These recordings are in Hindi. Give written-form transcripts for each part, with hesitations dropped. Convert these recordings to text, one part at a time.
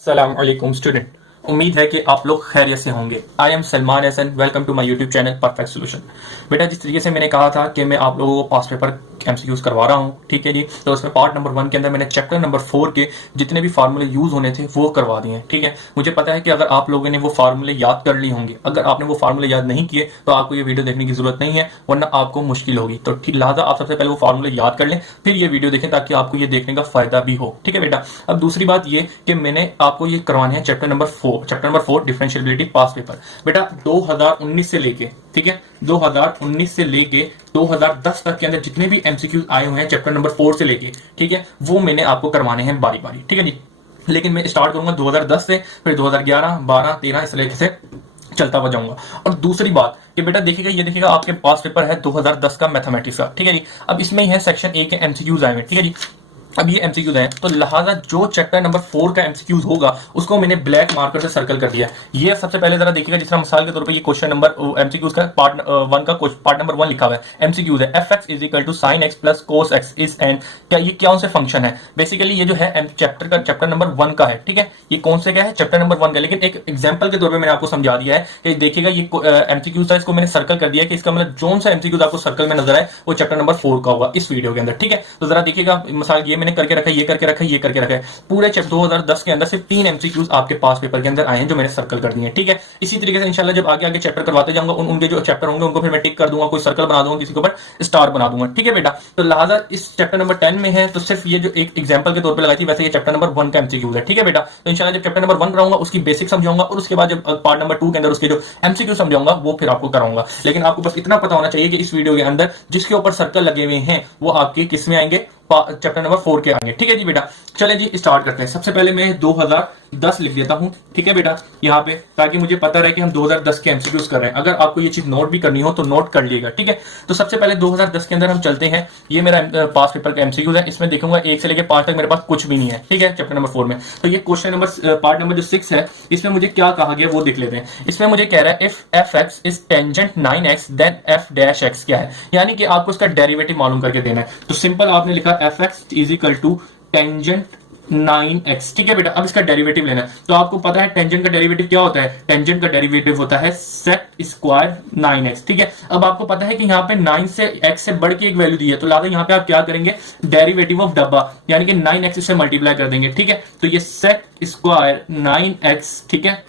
अस्सलाम वालेकुम स्टूडेंट, उम्मीद है कि आप लोग खैरियत से होंगे। I am Salman Hasan, welcome to my YouTube channel perfect solution. बेटा, जिस तरीके से मैंने कहा था कि मैं आप लोगों को पास्ट पेपर एमसीक्यूज करवा रहा हूँ, ठीक है जी। तो उसमें पार्ट नंबर 1 के अंदर मैंने चैप्टर नंबर 4 के जितने भी फार्मूले यूज होने थे वो करवा दिए हैं, ठीक है। मुझे पता है कि अगर आप लोगों ने वो फार्मूले याद कर ली होंगे, अगर आपने वो फार्मूले याद नहीं किए तो आपको ये वीडियो देखने की जरूरत नहीं है, वरना आपको मुश्किल होगी। तो ठीक, लिहाजा आप सबसे पहले वो फार्मूले याद कर लें, फिर ये वीडियो देखें ताकि आपको ये देखने का फायदा भी हो, ठीक है बेटा। अब दूसरी बात ये कि मैंने आपको ये करवाने हैं chapter number 4 differentiability past paper. बेटा 2019 से लेके, ठीक है, 2019 से लेके 2010 तक के अंदर जितने भी एमसीक्यूज आए हुए हैं चैप्टर नंबर 4 से लेके, ठीक है, वो मैंने आपको करवाने हैं बारी बारी, ठीक है जी। लेकिन मैं स्टार्ट करूंगा 2010 से, फिर 2011, 12, 13 इस तरीके से चलता हुआ जाऊंगा। और दूसरी बात कि बेटा देखिएगा, ये देखिएगा आपके पास पेपर है 2010 का मैथमेटिक्स का, ठीक है जी। अब इसमें ही है सेक्शन ए के एमसीक्यूज आए हुए, ठीक है जी। अब ये एमसीक्यूज हैं, तो लिहाजा जो चैप्टर नंबर 4 का एमसीक्यूज होगा उसको मैंने ब्लैक मार्कर से सर्कल कर दिया। ये सबसे पहले जरा देखिएगा, जिस तरह मिसाल के तौर पे ये क्वेश्चन नंबर एमसीक्यूज का पार्ट 1 का पार्ट नंबर 1 लिखा हुआ है, एमसीक्यूज है F X is equal to sine X plus cos X is N. क्या ये कौन से फंक्शन है? बेसिकली ये जो है चैप्टर नंबर 1 का है, ठीक है। ये कौन से क्या है? चैप्टर नंबर 1 का। लेकिन एक एग्जाम्पल के तौर पर मैंने आपको समझा दिया है कि देखिएगा ये एमसीक्यूज था, इसको मैंने सर्कल कर दिया है कि इसका मतलब जो सा एमसीक्यूज आपको सर्कल में नजर आए वो चैप्टर नंबर 4 का होगा इस वीडियो के अंदर, ठीक है। तो जरा देखिएगा, मिसाल ये मैंने करके रखा है, ये करके रखा है, ये करके रखा है। पूरे 2010 के अंदर सिर्फ 3 एमसीक्यूज आपके पास पेपर के अंदर आए हैं जो मैंने सर्कल कर दिए हैं, ठीक है। इसी तरीके से इंशाल्लाह जब आगे आगे चैप्टर करवाते जाऊंगा उनके जो चैप्टर होंगे उनको फिर मैं टिक कर दूंगा, कोई सर्कल बना दूंगा, किसी के ऊपर स्टार बना दूंगा, ठीक है बेटा। तो लिहाजा इस चैप्टर नंबर 10 में है तो सिर्फ ये जो एक एग्जांपल के तौर पे लगाई थी, वैसे ये चैप्टर नंबर 1 का एमसीक्यूज है, ठीक है बेटा। तो इंशाल्लाह जब चैप्टर नंबर 1 कराऊंगा उसकी बेसिक समझाऊंगा और उसके बाद जब पार्ट नंबर 2 के अंदर उसके जो एमसीक्यू समझाऊंगा वो फिर आपको कराऊंगा। लेकिन आपको बस इतना पता होना चाहिए कि इस वीडियो के अंदर जिसके ऊपर सर्कल लगे हुए हैं वो आपके किस में आएंगे? चैप्टर नंबर 4 के आएंगे, ठीक है जी बेटा। चले जी स्टार्ट करते हैं। सबसे पहले मैं 2010 लिख देता हूं, ठीक है बेटा, यहाँ पे, ताकि मुझे पता रहे कि हम 2010 के एमसीक्यूज कर रहे हैं। अगर आपको ये चीज नोट भी करनी हो तो नोट कर लीजिएगा, ठीक है। तो सबसे पहले 2010 के अंदर हम चलते हैं। ये मेरा पास पेपर का एमसीक्यूज है, इसमें देखूंगा 1 से लेकर 5 तक मेरे पास कुछ भी नहीं है, ठीक है, चैप्टर नंबर 4 में। तो ये क्वेश्चन नंबर पार्ट नंबर जो 6 है, इसमें मुझे क्या कहा गया वो देख लेते हैं। इसमें मुझे कह रहा है if F X is tangent 9x then F dash X क्या है, यानी कि आपको इसका डेरिवेटिव मालूम करके देना है। तो सिंपल आपने लिखा F X is equal to tangent 9x, ठीक है बेटा। अब इसका डेरिवेटिव लेना है, तो आपको पता है टेंजेंट का डेरिवेटिव क्या होता है? टेंजेंट का डेरिवेटिव होता है सेक स्क्वायर 9x, ठीक है। अब आपको पता है कि यहाँ पे 9 से x से बढ़ के एक वैल्यू दी है, तो लिहाजा यहाँ पे आप क्या करेंगे? डेरिवेटिव ऑफ डब्बा यानी कि 9x से मल्टीप्लाई कर देंगे, ठीक है। तो ये सेक स्क्वायर 9x, ठीक है,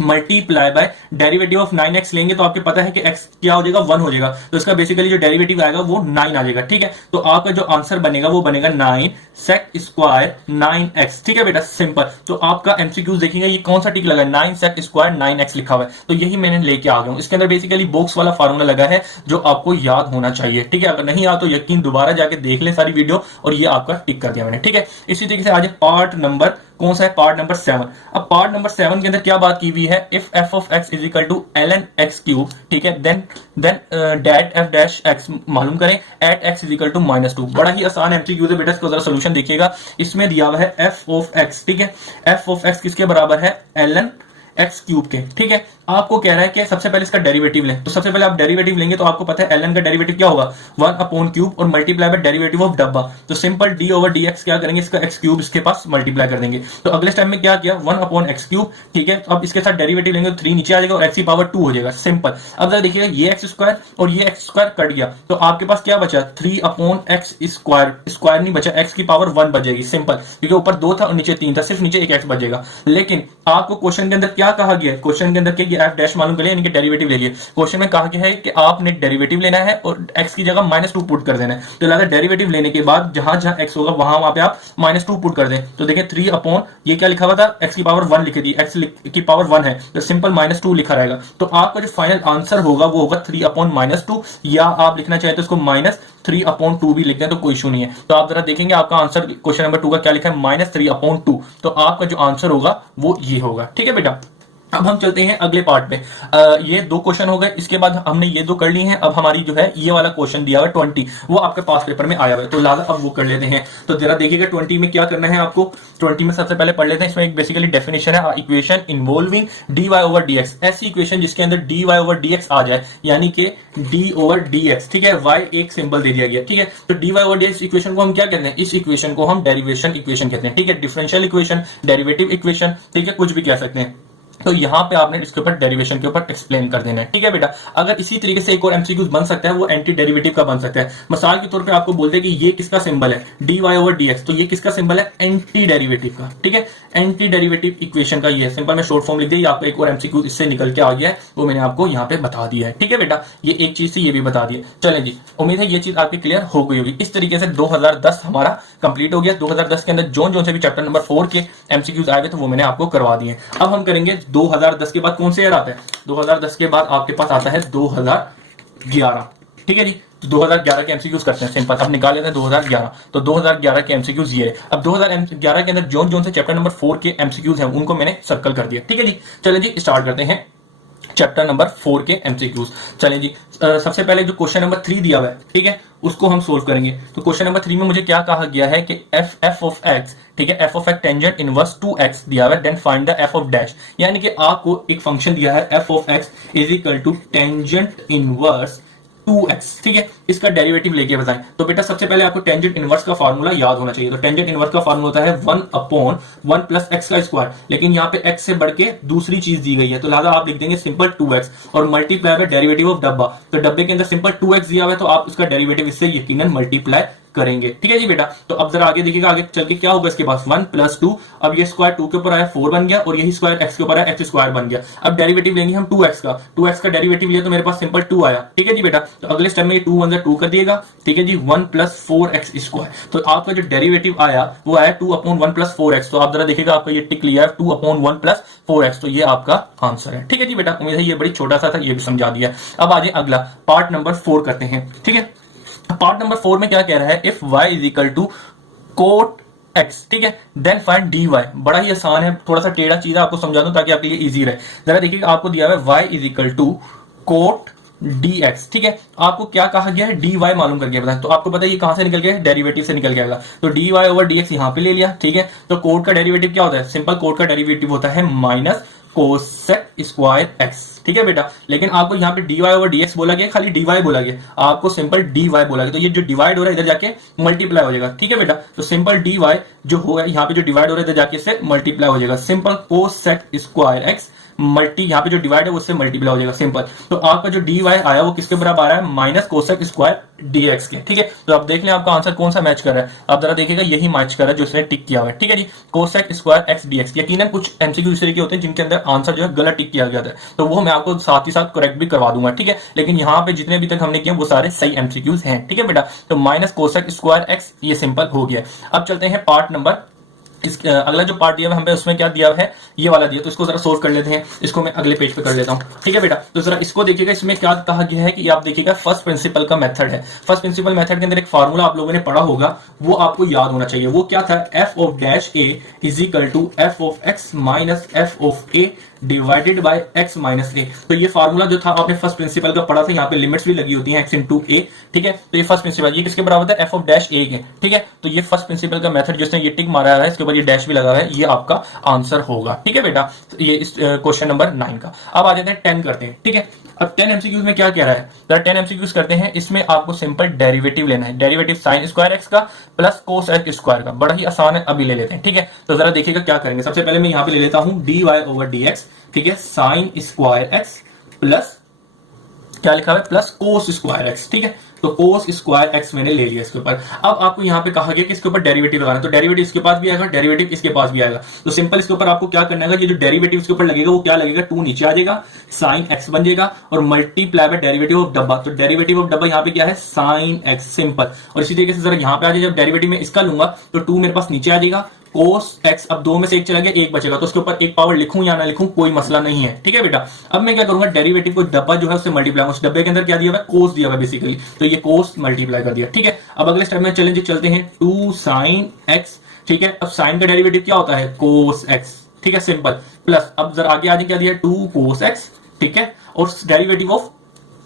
multiply by derivative of 9x लेंगे तो आपको पता है कि x क्या हो जाएगा? 1 हो जाएगा। तो इसका बेसिकली जो डेरिवेटिव आएगा वो 9 आ जाएगा, ठीक है। तो आपका जो आंसर बनेगा वो बनेगा 9 सेक स्क्वायर 9x, ठीक है बेटा, सिंपल। तो आपका एमसीक्यूज देखिएगा, ये कौन सा टिक लगा है? 9 सेक स्क्वायर 9x लिखा हुआ है, तो यही मैंने लेके आ गया हूं। इसके अंदर बेसिकली बॉक्स वाला फार्मूला लगा है जो आपको याद होना चाहिए, ठीक है। अगर नहीं याद तो यकीन दोबारा जाके देख लें सारी वीडियो, और ये आपका टिक कर दिया मैंने, ठीक है। इसी तरीके से आज पार्ट नंबर कौन सा है? Part number 7। अब पार्ट नंबर 7 के अंदर क्या बात की हुई है? If F of X is equal to ln x cube, ठीक है, then that F dash X मालूम करें at X is equal to -2। बड़ा ही आसान एमसीक्यू है बेटा, इसको जरा सोल्यूशन देखिएगा। इसमें दिया हुआ है एफ ऑफ एक्स, ठीक है, एफ ऑफ एक्स किसके बराबर है? ln x क्यूब के, ठीक है। आपको कह रहा है कि सबसे पहले इसका डेरिवेटिव लें, तो सबसे पहले आप डेरिवेटिव लेंगे तो आपको पता है ln का डेरिवेटिव क्या होगा? 1 अपॉन क्यूब और मल्टीप्लाई बाय डेरिवेटिव ऑफ डब्बा। तो सिंपल d ओवर dx क्या करेंगे? इसका x क्यूब इसके पास मल्टीप्लाई कर देंगे। तो अगले स्टेप में क्या किया? 1 अपॉन x क्यूब, ठीक है। अब इसके साथ डेरिवेटिव लेंगे तो 3 नीचे आ जाएगा और x की पावर 2 हो जाएगा, सिंपल। अब जरा देखिएगा, ये एक्स स्क्वायर और ये एक्स स्क्वायर कट गया, तो आपके पास क्या बचा? 3 अपॉन एक्स स्क्वायर, स्क्वायर नहीं बचा, x की पावर 1 बचेगी, सिंपल, क्योंकि ऊपर 2 था और नीचे 3 था, सिर्फ नीचे एक x बचेगा। लेकिन आपको क्वेश्चन के अंदर क्या कहा गया है? क्वेश्चन के अंदर क्या एफ डैश मालूम करिए, यानी कि डेरिवेटिव ले लिए। क्वेश्चन में कहा गया है कि आपने डेरिवेटिव लेना है और x की जगह -2 पुट कर देना है। तो लिहाजा डेरिवेटिव लेने के बाद जहां जहां x होगा वहां पे आप -2 पुट कर दें। तो देखिए 3 अपॉन ये क्या लिखा हुआ था? x की पावर 1 लिखी थी, x की पावर 1 है तो सिंपल -2 लिखा रहेगा। तो आपका जो फाइनल आंसर होगा वो होगा 3 अपॉन -2, या आप लिखना चाहे तो इसको -3 अपॉन 2 भी लिख दें तो कोई इशू नहीं है। तो आप जरा देखेंगे आपका आंसर क्वेश्चन नंबर 2 का क्या लिखा है? -3 अपॉन 2। तो आपका जो आंसर होगा वो ये होगा, ठीक है बेटा। अब हम चलते हैं अगले पार्ट पे। ये दो क्वेश्चन हो गए, इसके बाद हमने ये दो कर लिए हैं। अब हमारी जो है ये वाला क्वेश्चन दिया हुआ है 20, वो आपके पास पेपर में आया हुआ है, तो लाजा अब वो कर लेते हैं। तो जरा देखिएगा 20 में क्या करना है आपको। 20 में सबसे पहले पढ़ लेते हैं। इसमें एक बेसिकली डेफिनेशन है, equation involving dy over dx। ऐसी इक्वेशन जिसके अंदर dy ओवर dx आ जाए, यानी कि d ओवर dx, ठीक है, y एक सिंबल दे दिया गया, ठीक है। तो dy ओवर dx इक्वेशन को हम क्या कहते हैं, इस इक्वेशन को हम डेरिवेशन इक्वेशन कहते हैं, ठीक है। डिफरेंशियल इक्वेशन, डेरिवेटिव इक्वेशन, ठीक है, कुछ भी कह सकते हैं। तो यहां पे आपने इसके ऊपर डेरिवेशन के ऊपर एक्सप्लेन कर देना है, ठीक है बेटा। अगर इसी तरीके से एक और एमसीक्यूज बन सकता है, वो एंटी डेरिवेटिव का बन सकता है। मिसाल के तौर पे आपको बोलते हैं कि ये किसका सिंबल है, dy ओवर dx, तो ये किसका सिंबल है, एंटी डेरिवेटिव का, ठीक है। एंटी डेरिवेटिव इक्वेशन का ये सिंपल में शॉर्ट फॉर्म लिख दिया। आपको एक और एमसीक्यू इससे निकल के आ गया है, वो मैंने आपको यहाँ पे बता दिया है, ठीक है बेटा। ये एक चीज थी, ये भी बता दिया। चले जी, उम्मीद है ये चीज आपकी क्लियर हो गई होगी। इस तरीके से 2010 हमारा कंप्लीट हो गया। 2010 के अंदर जो से भी चैप्टर नंबर 4 के एमसीक्यूज आए हुए थे वो मैंने आपको करवा दिए। अब हम करेंगे 2010 के बाद कौन से ईयर आता है, 2010 के बाद आपके पास आता है 2011, ठीक है जी। तो 2011 के एमसीक्यूज करते हैं सिंपल। अब निकाल लेते हैं 2011। तो 2011 के एमसीक्यूज ये है। अब 2011 के अंदर जो से चैप्टर नंबर 4 के एमसीक्यूज हैं उनको मैंने सर्कल कर दिया, ठीक है जी। चलिए जी स्टार्ट करते हैं चैप्टर नंबर 4 के एमसीक्यूज। चलें जी, सबसे पहले जो क्वेश्चन नंबर 3 दिया हुआ है, ठीक है, उसको हम सोल्व करेंगे। तो क्वेश्चन नंबर 3 में मुझे क्या कहा गया है कि एफ ऑफ एक्स, ठीक है, F of X tangent inverse 2x दिया हुआ है, then find the F of dash. यानी कि आपको एक फंक्शन दिया है F of X is equal to tangent inverse 2x, ठीक है, इसका डेरिवेटिव लेके बताएं। तो बेटा सबसे पहले आपको टेंजेंट इनवर्स का फार्मूला याद होना चाहिए। तो टेंजेंट इनवर्स का फार्मूला होता है 1/1 प्लस x का स्क्वायर, लेकिन यहाँ पे x से बढ़ के दूसरी चीज दी गई है, तो लिहाजा आप लिख देंगे सिंपल 2x और मल्टीप्लाई बाय डेरिवेटिव ऑफ डब्बा। तो डब्बे के अंदर सिंपल 2x दिया हुआ है, तो आप उसका डेरिवेटिव इससे यकीनन मल्टीप्लाई करेंगे, ठीक है जी बेटा। तो अब जरा आगे देखिएगा, आगे चल के क्या होगा इसके पास 1 प्लस 2, अब ये स्क्वायर 2 के ऊपर आया 4 बन गया, और यही स्क्वायर x के ऊपर आया x स्क्वायर बन गया। अब डेरिवेटिव लेंगे हम 2x का, 2x का डेरिवेटिव लिया तो मेरे पास सिंपल 2 आया, ठीक है जी बेटा। तो अगले स्टेप में ये 2 1 2 कर दिएगा, ठीक है जी, 1 प्लस 4x स्क्वायर। तो आपका जो डेरिवेटिव आया वो आया 2/1 प्लस 4x। तो आप जरा देखिएगा, आपका ये टिक लिया है 2/1 प्लस 4x, तो ये आपका आंसर है, ठीक है जी बेटा। उम्मीद है ये बड़ी छोटा सा था, ये भी समझा दिया। अब आगे अगला पार्ट नंबर 4 करते हैं, ठीक है। पार्ट नंबर 4 में क्या कह रहा है, if y is equal to cot x, ठीक है, देन फाइंड dy। बड़ा ही आसान है, थोड़ा सा टेढ़ा चीज है, आपको समझा दूं ताकि आपके लिए इजी रहे। जरा देखिए, आपको दिया हुआ है y is equal to cot dx, ठीक है। आपको क्या कहा गया है, dy मालूम करके बताएं। तो आपको पता है ये कहां से निकल गया है, डेरिवेटिव से निकल गया। तो dy ओवर dx यहां पे ले लिया, ठीक है। तो कोट का डेरिवेटिव क्या होता है, सिंपल कोट का डेरिवेटिव होता है माइनस कोसेक स्क्वायर x, ठीक है बेटा। लेकिन आपको यहाँ पे dy ओवर dx बोला गया, खाली dy बोला गया, आपको सिंपल dy बोला गया। तो ये जो डिवाइड हो रहा है इधर जाके मल्टीप्लाई हो जाएगा, ठीक है बेटा। तो सिंपल dy जो होगा यहाँ पे जो डिवाइड हो रहा है इधर जाके इससे मल्टीप्लाई हो जाएगा, simple cosec square x multi, यहाँ पे जो डिवाइड है उससे मल्टीप्लाई हो जाएगा, सिंपल। तो आपका जो dy आया वो किसके बराबर आ रहा है, माइनस कोसेक स्क्वायर dx के, ठीक है। तो आप देख लें आपका आंसर कौन सा मैच कर रहा है। आप जरा देखिएगा, यही मैच कर रहा है जो इसने टिक किया हुआ है, ठीक है जी, कोसेक स्क्वायर x dx। यकीनन कुछ एमसीक्यू इस तरह के होते हैं जिनके अंदर आंसर जो है गलत टिक किया गया था, तो वो मैं आपको साथ ही साथ करेक्ट भी करवा दूंगा, ठीक है। लेकिन यहाँ पे जितने अभी तक हमने किया वो सारे सही एमसीक्यूज हैं, ठीक है बेटा। तो माइनस कोसेक स्क्वायर x ये सिंपल हो गया। अब चलते हैं पार्ट नंबर, अगला जो पार्ट दिया है हमें, उसमें क्या दिया है, ये वाला दिया। तो इसको जरा सोल्व कर लेते हैं, इसको मैं अगले पेज पे कर लेता हूं, ठीक है बेटा। तो जरा इसको देखिएगा, इसमें क्या कहा गया है कि आप देखिएगा फर्स्ट प्रिंसिपल का मेथड है। फर्स्ट प्रिंसिपल मेथड के अंदर एक फार्मूला आप लोगों ने पढ़ा होगा, वो आपको याद होना चाहिए। वो क्या था, F of dash A is equal to F of X minus F of A divided by x minus A. तो ये फार्मूला जो था आपने फर्स्ट प्रिंसिपल का पढ़ा था, यहाँ पे लिमिट्स भी लगी होती हैं x इंटू ए, ठीक है। तो ये फर्स्ट प्रिंसिपल, ये किसके बराबर था, f ऑफ डैश ए के, ठीक है। तो ये फर्स्ट प्रिंसिपल का मेथड जिसने ये टिक मारा है, इसके ऊपर ये डैश भी लगा है, ये आपका आंसर होगा, ठीक है बेटा। तो ये इस क्वेश्चन नंबर 9 का। अब आ जाते हैं 10 करते हैं, ठीक है। अब 10 एमसीक्यूज में क्या कह रहा है, तो 10 एमसीक्यूज करते हैं। इसमें आपको सिंपल डेरिवेटिव लेना है, डेरिवेटिव साइन स्क्वायर एक्स का प्लस कोस एक्स स्क्वायर का, बड़ा ही आसान है, अभी ले लेते हैं, ठीक है। तो जरा देखिएगा क्या करेंगे। सबसे पहले मैं यहाँ पे ले लेता हूं dy ओवर dx, ठीक है, साइन स्क्वायर एक्स प्लस क्या लिखा हुआ है, प्लस कोस स्क्वायर एक्स, ठीक है। तो कोस स्क्वायर एक्स मैंने ले लिया इसके ऊपर। अब आपको यहाँ पे कहा गया कि इसके ऊपर डेरिवेटिव लगाना है, तो डेरिवेटिव इसके पास भी आएगा, डेरिवेटिव इसके पास भी आएगा। तो सिंपल इसके ऊपर आपको क्या करना है, ये जो डेरिवेटिव इसके ऊपर लगेगा वो क्या लगेगा, 2 नीचे आ जाएगा, साइन एक्स बन जाएगा, और मल्टीप्लाई बाय डेरिवेटिव ऑफ डब्बा। तो डेरिवेटिव ऑफ डब्बा यहाँ पे क्या है, साइन एक्स, सिंपल। और इसी तरीके से जरा यहाँ पे आ जाए, जब डेरिवेटिव में इसका लूंगा तो 2 मेरे पास नीचे आ जाएगा, कोस एक्स, अब 2 में से 1 चला गया, 1 बचेगा, तो उसके ऊपर एक पावर लिखूं या ना लिखूं कोई मसला नहीं है, ठीक है बेटा। अब मैं क्या करूंगा, डेरिवेटिव को डब्बा जो है उससे मल्टीप्लाई, उस डब्बे के अंदर क्या दिया हुआ है, कोस दिया हुआ है बेसिकली, तो ये कोस मल्टीप्लाई कर दिया, ठीक है। अब अगले स्टेप में चलेंगे, चलते हैं 2 साइन एक्स, ठीक है। अब साइन का डेरिवेटिव क्या होता है, कोस एक्स, ठीक है, सिंपल। प्लस अब जरा आगे आगे क्या दिया, 2 cos x, ठीक है, और डेरिवेटिव ऑफ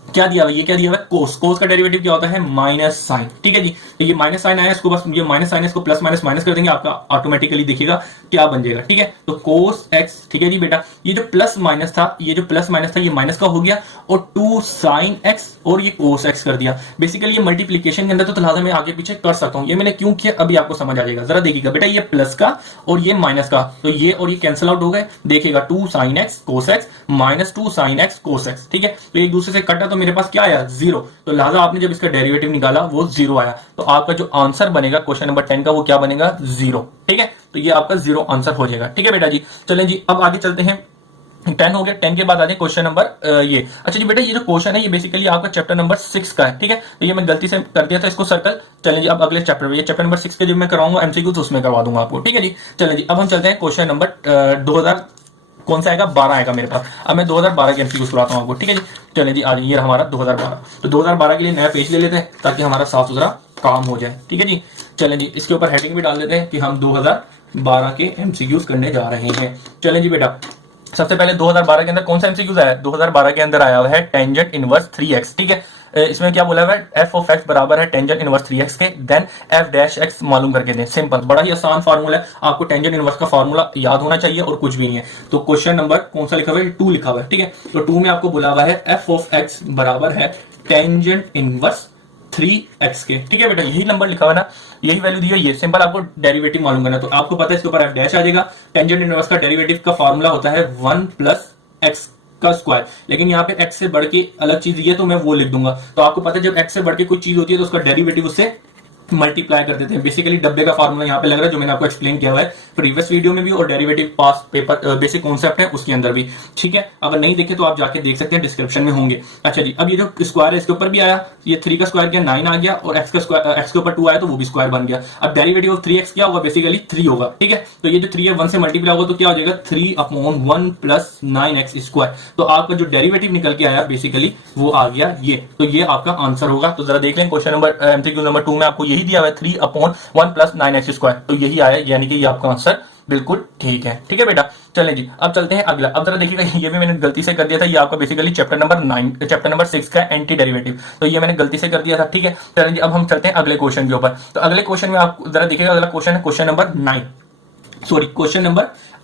क्या दिया हुआ, ये क्या दिया हुआ है, कोस। कोस का डेरिवेटिव क्या होता है, माइनस साइन, ठीक है जी। तो ये माइनस साइन आया, इसको बस ये माइनस साइन है, इसको प्लस माइनस माइनस कर देंगे, आपका ऑटोमेटिकली देखिएगा क्या बन जाएगा, ठीक है। तो कोस एक्स, ठीक है जी बेटा, ये जो प्लस माइनस था, ये जो प्लस माइनस था, ये माइनस का हो गया, और 2 साइन एक्स और ये कोस एक्स कर दिया। बेसिकली ये मल्टीप्लीकेशन के अंदर तो लिहाजा मैं आगे पीछे कर सकता हूं, ये मैंने क्यों किया अभी आपको समझ आ जाएगा। जरा देखिएगा बेटा, ये प्लस का और ये माइनस का, तो ये और ये कैंसिल आउट हो गए, देखिएगा 2 sine x cos x minus 2 sine x cos x, ठीक है। तो एक दूसरे से कटा, तो मेरे पास क्या आया, 0। तो लिहाजा आपने जब इसका डेरिवेटिव निकाला वो 0 आया, तो आपका जो आंसर बनेगा क्वेश्चन नंबर 10 का वो क्या बनेगा, 0, ठीक है। तो ये आपका 0 आंसर हो जाएगा, ठीक है बेटा जी। चलें जी, अब आगे चलते हैं। 10 हो गया, 10 के बाद आ जाए क्वेश्चन नंबर ये। अच्छा जी बेटा, ये जो क्वेश्चन है ये बेसिकली आपका चैप्टर नंबर 6 का है, ठीक है। तो ये मैं गलती से कर दिया था इसको सर्कल। चलें जी, अब अगले चैप्टर में, ये चैप्टर नंबर 6 के जो मैं कराऊंगा एमसीक्यू, तो उसमें करवा दूंगा आपको, ठीक है जी। चलें जी, अब हम चलते हैं क्वेश्चन नंबर 2000 कौन सा आएगा, 12 आएगा मेरे पास। अब मैं 2012 के एमसीक्यू कराता हूँ आपको, ठीक है जी। चलें जी, आ जाइए हमारा 2012। तो 2012 के लिए नया पेज ले लेते हैं ताकि हमारा साफ सुथरा काम हो जाए, ठीक है जी। चलें जी, इसके ऊपर हेडिंग भी डाल देते हैं कि हम 2012 के एमसीक्यूज करने जा रहे हैं। चलें जी बेटा, सबसे पहले 2012 के अंदर कौन सा एमसीक्यूज आया है, 2012 के अंदर आया हुआ है टेंजेंट इनवर्स 3x, ठीक है। इसमें क्या बोला हुआ है, एफ ऑफ एक्स बराबर है टेंजेंट इनवर्स 3x के, देन एफ डैश एक्स मालूम करके दें। सिंपल, बड़ा ही आसान फार्मूला है, आपको टेंजेंट इनवर्स का फार्मूला याद होना चाहिए और कुछ भी नहीं है। तो क्वेश्चन नंबर कौन सा लिखा हुआ है, 2 लिखा हुआ है, ठीक है। तो 2 में आपको बोला हुआ है एफ ऑफ एक्स बराबर है टेंजेंट इनवर्स 3x के, ठीक है बेटा, यही नंबर लिखा हुआ है ना, यही वैल्यू दी है। ये सिंपल आपको डेरिवेटिव मालूम करना है, तो आपको पता है इसके ऊपर एफ डैश आ जाएगा। टेंजेंट इनवर्स का डेरिवेटिव का फार्मूला होता है 1 प्लस एक्स का स्क्वायर, लेकिन यहाँ पे x से बढ़ के अलग चीज दी है तो मैं वो लिख दूंगा। तो आपको पता है जब x से बढ़ के कोई चीज होती है तो उसका डेरिवेटिव उससे मल्टीप्लाई कर देते हैं। बेसिकली डब्बे का फार्मूला यहाँ पे लग रहा है, जो मैंने आपको एक्सप्लेन किया हुआ है प्रीवियस वीडियो में भी, और डेरिवेटिव पास पेपर बेसिक कॉन्सेप्ट है उसके अंदर भी, ठीक है। अगर नहीं देखे तो आप जाके देख सकते हैं, डिस्क्रिप्शन में होंगे। अच्छा जी, अब ये जो स्क्वायर है इसके ऊपर भी आया, ये 3 का स्क्वायर किया 9 आ गया, और x का स्क्वायर, x के ऊपर 2 आया तो वो भी स्क्वायर बन गया। अब डेरिवेटिव ऑफ 3x क्या होगा, बेसिकली 3 होगा, ठीक है। तो ये जो 3 है 1 से मल्टीप्लाई होगा तो क्या हो जाएगा, 3/1 प्लस 9x स्क्वायर। तो आपका जो डेरिवेटिव निकल के आया बेसिकली वो आ गया ये, तो ये आपका आंसर होगा। तो जरा देख लें क्वेश्चन नंबर एमसीक्यू नंबर 2 में आपको यही दिया हुआ है 3/1 प्लस 9x स्क्वायर, तो यही आया, यानी कि ये आपका आंसर बिल्कुल ठीक है, ठीक है बेटा। चलें जी, अब चलते हैं अगला। अब जरा देखिएगा, ये भी मैंने गलती से कर दिया था, ये आपका बेसिकली चैप्टर नंबर 6 का एंटी डेरिवेटिव, तो ये मैंने गलती से कर दिया था, ठीक है। चलें जी, अब हम चलते हैं अगले क्वेश्चन के ऊपर। तो अगले क्वेश्चन में आप जरा देखिएगा, अगला क्वेश्चन है क्वेश्चन नंबर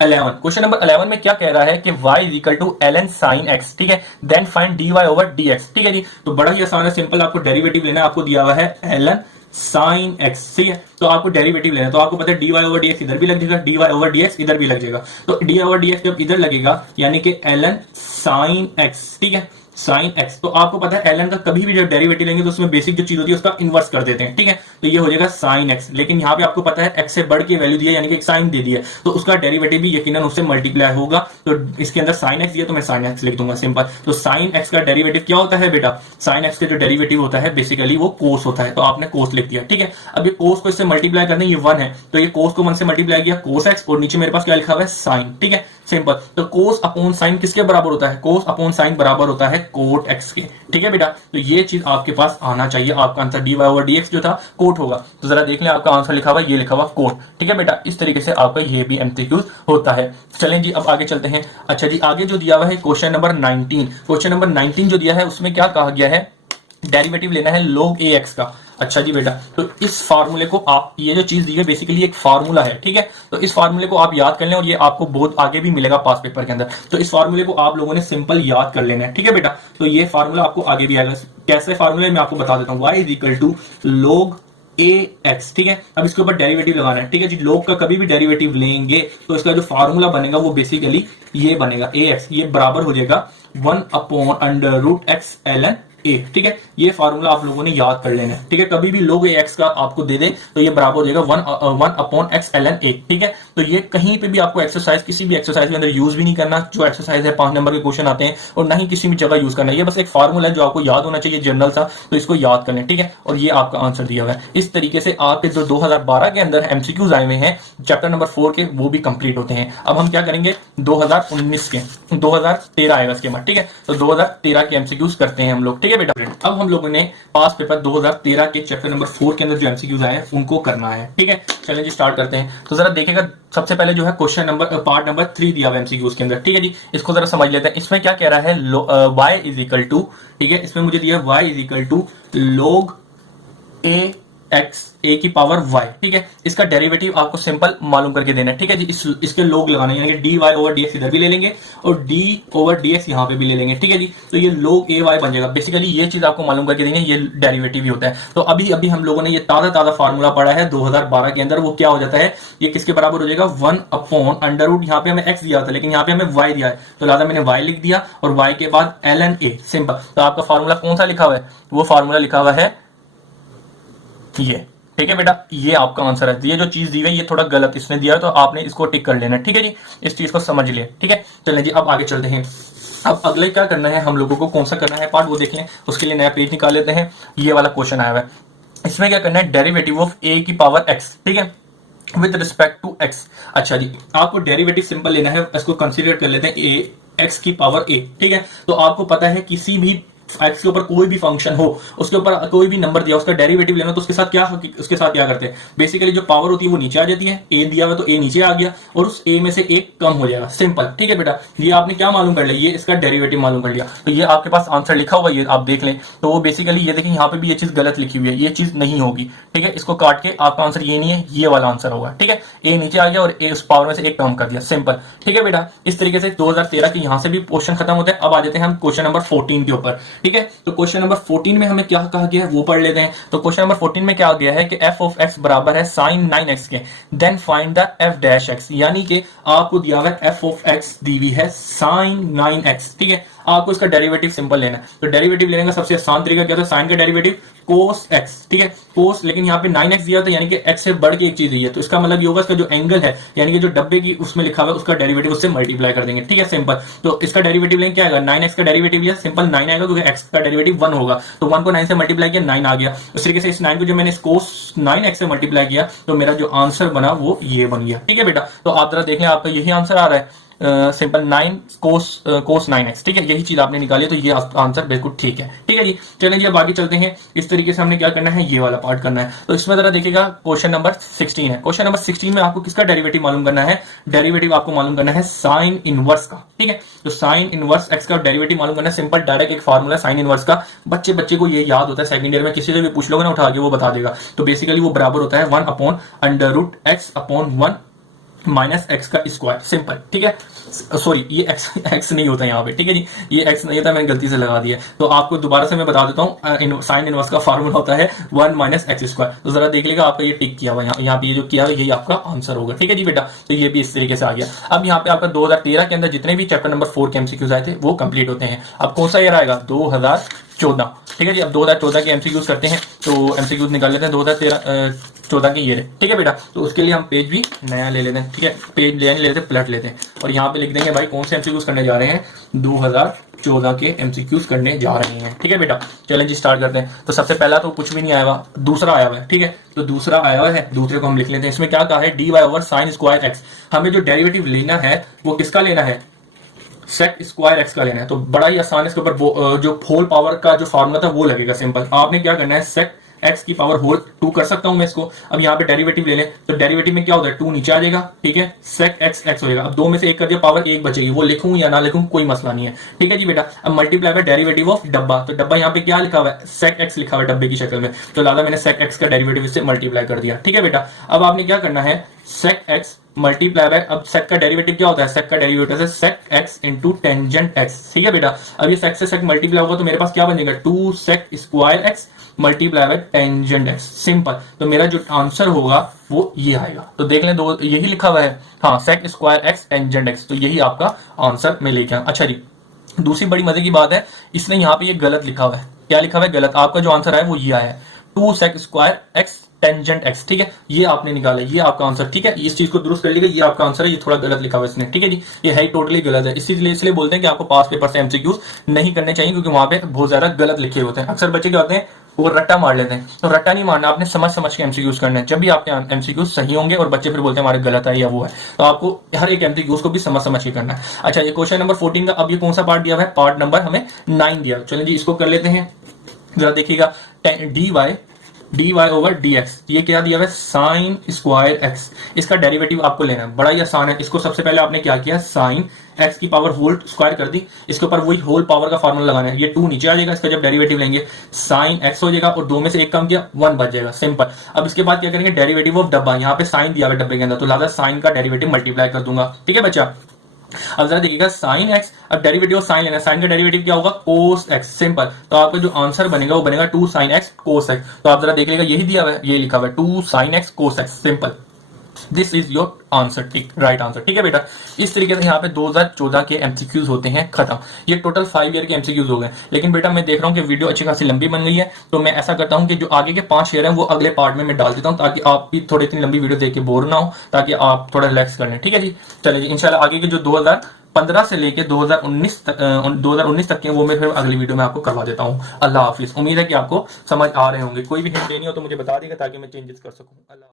11। क्वेश्चन नंबर 11 में क्या कह रहा है कि y is equal to ln sin x, ठीक है, then find dy over dx, ठीक है जी। तो बड़ा ही आसान है, सिंपल, आपको डेरिवेटिव लेना है, आपको दिया हुआ है ln sin x, ठीक है। तो आपको डेरिवेटिव लेना है, तो आपको पता है dy ओवर dx इधर भी लग जाएगा, dy ओवर dx इधर भी लग जाएगा। तो dy ओवर dx जब इधर लगेगा यानी कि ln sin x, ठीक है, sin x। तो आपको पता है ln का कभी भी जब डेरिवेटिव लेंगे तो उसमें बेसिक जो चीज होती है उसका इन्वर्स कर देते हैं, ठीक है। तो ये हो जाएगा sin x, लेकिन यहाँ पे आपको पता है x से बढ़ के वैल्यू दी है, यानी कि साइन दे दिया है, तो उसका डेरिवेटिव भी यकीनन उससे मल्टीप्लाई होगा। तो इसके अंदर sin x दिया तो मैं sin x लिख दूंगा, सिंपल। तो sin x का डेरिवेटिव क्या होता है बेटा, sin x का जो डेरिवेटिव होता है बेसिकली वो cos होता है, तो आपने cos लिख दिया, ठीक है। अब ये cos को इससे मल्टीप्लाई करने, ये 1 है, तो ये cos को 1 से मल्टीप्लाई किया cos x, और नीचे मेरे पास क्या लिखा हुआ है sin, ठीक है, सिंपल। तो cos अपॉन sin किसके बराबर होता है, cos अपॉन sin बराबर होता है cot x के, ठीक है बेटा। तो ये चीज आपके पास आना चाहिए, आपका आंसर dy ओवर dx जो था कोट होगा। तो जरा देख लें, आपका आंसर लिखा हुआ है, ये लिखा हुआ कोट, ठीक है बेटा। इस तरीके से आपका ये भी एमसीक्यूज होता है। चलें जी, अब आगे चलते हैं। अच्छा जी, आगे जो दिया हुआ है क्वेश्चन नंबर 19, क्वेश्चन नंबर 19 जो दिया है उसमें क्या कहा गया है, डेरिवेटिव लेना है log ax का। अच्छा जी बेटा, तो इस फार्मूले को आप, ये जो चीज दी है बेसिकली एक फार्मूला है, ठीक है। तो इस फार्मूले को आप याद कर लें, और ये आपको बहुत आगे भी मिलेगा पास पेपर के अंदर। तो इस फार्मूले को आप लोगों ने सिंपल याद कर लेना है, ठीक है बेटा। तो ये फार्मूला आपको आगे भी आएगा, कैसे फार्मूला मैं आपको बता देता हूँ। y is equal to log ax, ठीक है। अब इसके ऊपर डेरिवेटिव लगाना है, ठीक है जी। log का कभी भी डेरिवेटिव लेंगे तो इसका जो फार्मूला बनेगा वो बेसिकली ये बनेगा ax, ये बराबर हो जाएगा 1/√x ln a, ठीक है। ये फार्मूला आप लोगों ने याद कर लेना है, ठीक है। कभी भी log ax का आपको दे दे तो ये बराबर हो जाएगा 1/x ln a, ठीक है। तो ये कहीं पे भी आपको एक्सरसाइज, किसी भी एक्सरसाइज के अंदर यूज भी नहीं करना, जो एक्सरसाइज है 5 नंबर के क्वेश्चन आते हैं, और ना ही किसी भी जगह यूज करना है। ये बस एक फार्मूला है जो आपको याद होना चाहिए, जनरल सा, तो इसको याद कर लें, ठीक है। और ये आपका आंसर दिया हुआ है। इस तरीके से आपके जो 2012 के अंदर एमसीक्यूज आए हुए हैं चैप्टर नंबर 4 के, वो भी कंप्लीट होते हैं। अब हम क्या करेंगे, 2019 के, 2013 आएगा इसके बाद, ठीक है। तो 2013 के एमसीक्यूज करते हैं हम लोग, ठीक है। है बेटा। अब हम लोगों ने पास पेपर 2013 के चैप्टर नंबर 4 के अंदर जो एमसीक्यूज आए हैं उनको करना है, ठीक है। चलिए जी स्टार्ट करते हैं। तो जरा देखिएगा, सबसे पहले जो है क्वेश्चन नंबर पार्ट नंबर 3 दिया हुआ एमसीक्यूज के अंदर, ठीक है जी। इसको जरा समझ लेते हैं। इसमें क्या कह रहा है, y इज इक्वल टू, ठीक है, इसमें मुझे दिया y is equal to log A की पावर y, ठीक है। इसका डेरिवेटिव आपको सिंपल मालूम करके देना है, ठीक है जी। इसके लोग लगाने, यानी कि D Y over D X इधर भी ले लेंगे और d ओवर डी एक्स यहाँ पे भी ले लेंगे, ठीक है जी। तो ये लोग ए वाई बन जाएगा। बेसिकली ये चीज आपको मालूम करके देनी है, ये डेरिवेटिव ही होता है। तो अभी अभी हम लोगों ने ये ताजा फार्मूला पढ़ा है 2012 के अंदर। वो क्या हो जाता है, ये किसके बराबर हो जाएगा, 1/√, यहाँ पे हमें x दिया था लेकिन यहाँ पे हमें y दिया है, तो लिहाजा मैंने y लिख दिया और y के बाद ln a, सिंपल। तो आपका फार्मूला कौन सा लिखा हुआ है, वो फार्मूला लिखा हुआ है ये, ठीक है बेटा। ये आपका आंसर है। ये जो चीज दी गई ये थोड़ा गलत इसने दिया है, तो आपने इसको टिक कर लेना, ठीक है जी। इस चीज को समझ लिया, ठीक है। चलिए जी अब आगे चलते हैं। अब अगले क्या करना है हम लोगों को, कौन सा करना है पार्ट वो देख लें। उसके लिए नया पेज निकाल लेते हैं। ये वाला क्वेश्चन आया हुआ है, इसमें क्या करना है, डेरिवेटिव ऑफ a की पावर x, ठीक है, विद रिस्पेक्ट टू x। अच्छा जी, आपको डेरिवेटिव सिंपल लेना है, इसको कंसीडर कर लेते हैं a x की पावर a, ठीक है। तो आपको पता है किसी भी x के ऊपर कोई भी फंक्शन हो, उसके ऊपर कोई भी नंबर दिया, उसका डेरिवेटिव लेना, तो उसके साथ क्या करते हैं, बेसिकली जो पावर होती है वो नीचे आ जाती है। a दिया हुआ तो a नीचे आ गया और उस a में से एक कम हो जाएगा, सिंपल, ठीक है बेटा। ये आपने क्या मालूम कर लिया, ये इसका डेरिवेटिव मालूम कर लिया। तो ये आपके पास आंसर लिखा हुआ, ये आप देख लें। तो वो बेसिकली ये देखिए, यहाँ पे भी ये चीज गलत लिखी हुई है, ये चीज नहीं होगी, ठीक है। इसको काट के आपका आंसर ये नहीं है, ये वाला आंसर होगा, ठीक है। a नीचे आ गया और a उस पावर में से एक कम कर दिया, सिंपल, ठीक है बेटा। इस तरीके से 2013 के यहाँ से भी क्वेश्चन खत्म होते हैं। अब आ जाते हैं हम क्वेश्चन नंबर 14 के ऊपर, ठीक है। तो क्वेश्चन नंबर 14 में हमें क्या कहा गया है वो पढ़ लेते हैं। तो क्वेश्चन नंबर 14 में क्या आ गया है कि f ऑफ x बराबर है sin 9x के, then find the f dash x, यानी कि आपको दिया हुआ है f ऑफ x दी हुई है sin 9x, ठीक है। आपको इसका डेरिवेटिव सिंपल लेना है। तो डेरिवेटिव लेने का सबसे आसान तरीका क्या था, साइन का डेरिवेटिव cos x, ठीक है, cos, लेकिन यहाँ पे 9x दिया था, यानी कि x से बढ़ के एक चीज दी है, तो इसका मतलब ये होगा इसका जो एंगल है, यानी कि जो डब्बे की उसमें लिखा हुआ है उसका डेरिवेटिव उससे मल्टीप्लाई कर देंगे, ठीक है, सिंपल। तो इसका डेरिवेटिव लेंगे, क्या आएगा, 9x का डेरिवेटिव लिया, सिंपल 9 आएगा क्योंकि x का डेरिवेटिव 1 होगा, तो 1 को 9 से मल्टीप्लाई किया, 9 आ गया। उस तरीके से इस 9 को जो मैंने cos 9x से मल्टीप्लाई किया, तो मेरा जो आंसर बना वो ये बन गया, ठीक है बेटा। तो आप जरा देख लें, आपका यही आंसर आ रहा है, सिंपल 9 cos 9x, ठीक है, यही चीज आपने निकाली, तो ये आंसर बिल्कुल ठीक है, ठीक है जी। चलें जी अब आगे चलते हैं। इस तरीके से हमने क्या करना है, ये वाला पार्ट करना है। तो इसमें जरा देखिएगा, क्वेश्चन नंबर 16 है। क्वेश्चन नंबर 16 में आपको किसका डेरिवेटिव मालूम करना है, डेरिवेटिव आपको मालूम करना है साइन इनवर्स का, ठीक है। तो साइन इनवर्स x का डेरिवेटिव मालूम करना है, सिंपल डायरेक्ट एक फार्मूला साइन इनवर्स का, बच्चे को ये याद होता है, सेकंड ईयर में किसी से भी पूछ लोगे ना उठा के वो बता देगा। तो बेसिकली वो बराबर होता है 1/√x/1 माइनस एक्स का स्क्वायर, सिंपल, ठीक है। सॉरी, ये एक्स नहीं होता यहाँ पे, ठीक है जी, ये एक्स नहीं होता, मैंने गलती से लगा दिया। तो आपको दोबारा से मैं बता देता हूँ, साइन इनवर्स का फार्मूला होता है 1 माइनस एक्स स्क्वायर। तो जरा देख लेगा, आपका ये टिक किया हुआ यहाँ पे ये जो किया हुआ यही आपका आंसर होगा, ठीक है जी बेटा। तो ये भी इस तरीके से आ गया। अब यहाँ पे आपका 2013 के अंदर जितने भी चैप्टर नंबर 4 के एमसीक्यूज आए थे वो कंप्लीट होते हैं। अब कौन सा ईयर आएगा, 2014, ठीक है जी। अब 2014 के एमसीक्यूज करते हैं, तो एमसीक्यूज निकाल लेते हैं 2014 के ईयर है, ठीक है बेटा। तो उसके लिए हम पेज भी नया ले लेते हैं, ठीक है, पेज ले लेते हैं, पलट लेते हैं और यहाँ पे लिख देंगे भाई कौन से एमसीक्यूज करने जा रहे हैं, 2014 के एमसीक्यूज करने जा रहे हैं, ठीक है बेटा। चलें जी स्टार्ट करते हैं। तो सबसे पहला तो कुछ भी नहीं आया हुआ, दूसरा आया हुआ है, ठीक है। तो दूसरा आया हुआ है, दूसरे को हम लिख लेते हैं। इसमें क्या कहा है, dy over sine square x. हमें जो डेरिवेटिव लेना है वो किसका लेना है, सेक स्क्वायर एक्स का लेना है। तो बड़ा ही आसान है, इसके ऊपर जो होल पावर का जो फार्मूला था वो लगेगा, सिंपल। आपने क्या करना है, सेक एक्स की पावर होल 2 कर सकता हूं मैं इसको। अब यहाँ पे डेरिवेटिव ले लें, तो डेरिवेटिव में क्या होता है, 2 नीचे आ जाएगा, ठीक है, सेक एक्स एक्स हो जाएगा। अब 2 में से 1 कर दिया, पावर 1 बचेगी, वो लिखूं या ना लिखूं कोई मसला नहीं है, ठीक है जी बेटा। अब मल्टीप्लाई बाय डेरिवेटिव ऑफ डब्बा, तो डब्बा यहाँ पे क्या लिखा हुआ है, सेक एक्स लिखा हुआ है डब्बे की शक्ल में, तो लादा मैंने सेक एक्स का डेरिवेटिव इससे मल्टीप्लाई कर दिया, ठीक है बेटा। अब आपने क्या करना है, सेक एक्स मल्टीप्लाई बाय, अब सेक का डेरिवेटिव क्या होता है, सेक का डेरिवेटिव है sec X into tangent X, ठीक है बेटा। अब ये सेक से सेक मल्टीप्लाई होगा तो मेरे पास क्या बन जाएगा, 2 sec square X multiply by tangent X, simple. तो मेरा जो आंसर होगा वो ये आएगा। तो देख लें, दो यही लिखा हुआ है, हाँ, sec square X tangent X, तो यही आपका आंसर मैं लेके आया। अच्छा जी, दूसरी बड़ी मजे की बात है, इसने यहाँ पे ये गलत लिखा हुआ है। क्या लिखा हुआ है, गलत। आपका जो आंसर है वो ये आया है, 2 sec square X tangent X, ठीक है, ये आपने निकाला, ये आपका आंसर, ठीक है। इस चीज को दुरुस्त कर लीजिए, ये आपका आंसर है, ये थोड़ा गलत लिखा हुआ है इसने, ठीक है जी, ये है टोटली गलत है। इसलिए बोलते हैं कि आपको पास पेपर से एमसीक्यूज नहीं करने चाहिए, क्योंकि वहां पे बहुत ज्यादा गलत लिखे होते हैं। अक्सर बच्चे क्या होते हैं, वो रट्टा मार लेते हैं। तो रट्टा नहीं मारना, आपने समझ के एमसीक्यूज करना है। जब भी आपके एमसीक्यूज सही होंगे और बच्चे फिर बोलते हैं हमारे गलत है या वो है, तो आपको हर एक एमसीक्यूज को भी समझ के करना है। अच्छा, ये क्वेश्चन नंबर 14 का अब ये कौन सा पार्ट दिया हुआ है, पार्ट नंबर हमें 9 दिया। चलिए जी इसको कर लेते हैं। जरा देखिएगा, dy ओवर dx, ये क्या दिया हुआ है, साइन स्क्वायर x। इसका डेरिवेटिव आपको लेना है, बड़ा ही आसान है। इसको सबसे पहले आपने क्या किया, साइन x की पावर होल स्क्वायर कर दी, इसके ऊपर वही होल पावर का फॉर्मूला लगाना है। ये 2 नीचे आ जाएगा, इसका जब डेरिवेटिव लेंगे साइन x हो जाएगा और 2 में से 1 कम किया 1 बच जाएगा, सिंपल। अब इसके बाद क्या करेंगे, डेरिवेटिव ऑफ डब्बा, यहाँ पे साइन दिया हुआ डब्बे के अंदर, तो लिहाजा साइन का डेरिवेटिव मल्टीप्लाई कर दूंगा, ठीक है बच्चा। अब जरा देखिएगा साइन एक्स, अब डेरिवेटिव ऑफ साइन लेना है, साइन का डेरिवेटिव क्या होगा, कोस एक्स, सिंपल। तो आपका जो आंसर बनेगा वो बनेगा 2 साइन एक्स कोस एक्स। तो आप जरा देखिएगा, यही दिया हुआ है, ये लिखा हुआ है 2 sine x cos x, simple. This is your answer, ठीक, राइट आंसर, ठीक है बेटा। इस तरीके से यहाँ पे 2014 के एमसीक्यूज होते हैं खत्म। ये टोटल 5 ईयर के एमसीक्यूज हो गए। लेकिन बेटा मैं देख रहा हूँ कि वीडियो अच्छी खासी लंबी बन गई है, तो मैं ऐसा करता हूँ कि जो आगे के 5 ईयर हैं वो अगले पार्ट में मैं डाल देता हूँ, ताकि आप भी थोड़ी इतनी लंबी वीडियो देख के बोर ना हो, ताकि आप थोड़ा रिलैक्स कर लें, ठीक है जी। चलिए इंशाल्लाह आगे के जो 2015 से लेके 2019 तक के वो मैं फिर अगली वीडियो में आपको करवा देता हूँ। अल्लाह हाफिज। उम्मीद है कि आपको समझ आ रहे होंगे। कोई भी हिंट देनी हो तो मुझे बता दीजिएगा, ताकि मैं चेंजेस कर सकूँ। अल्लाह।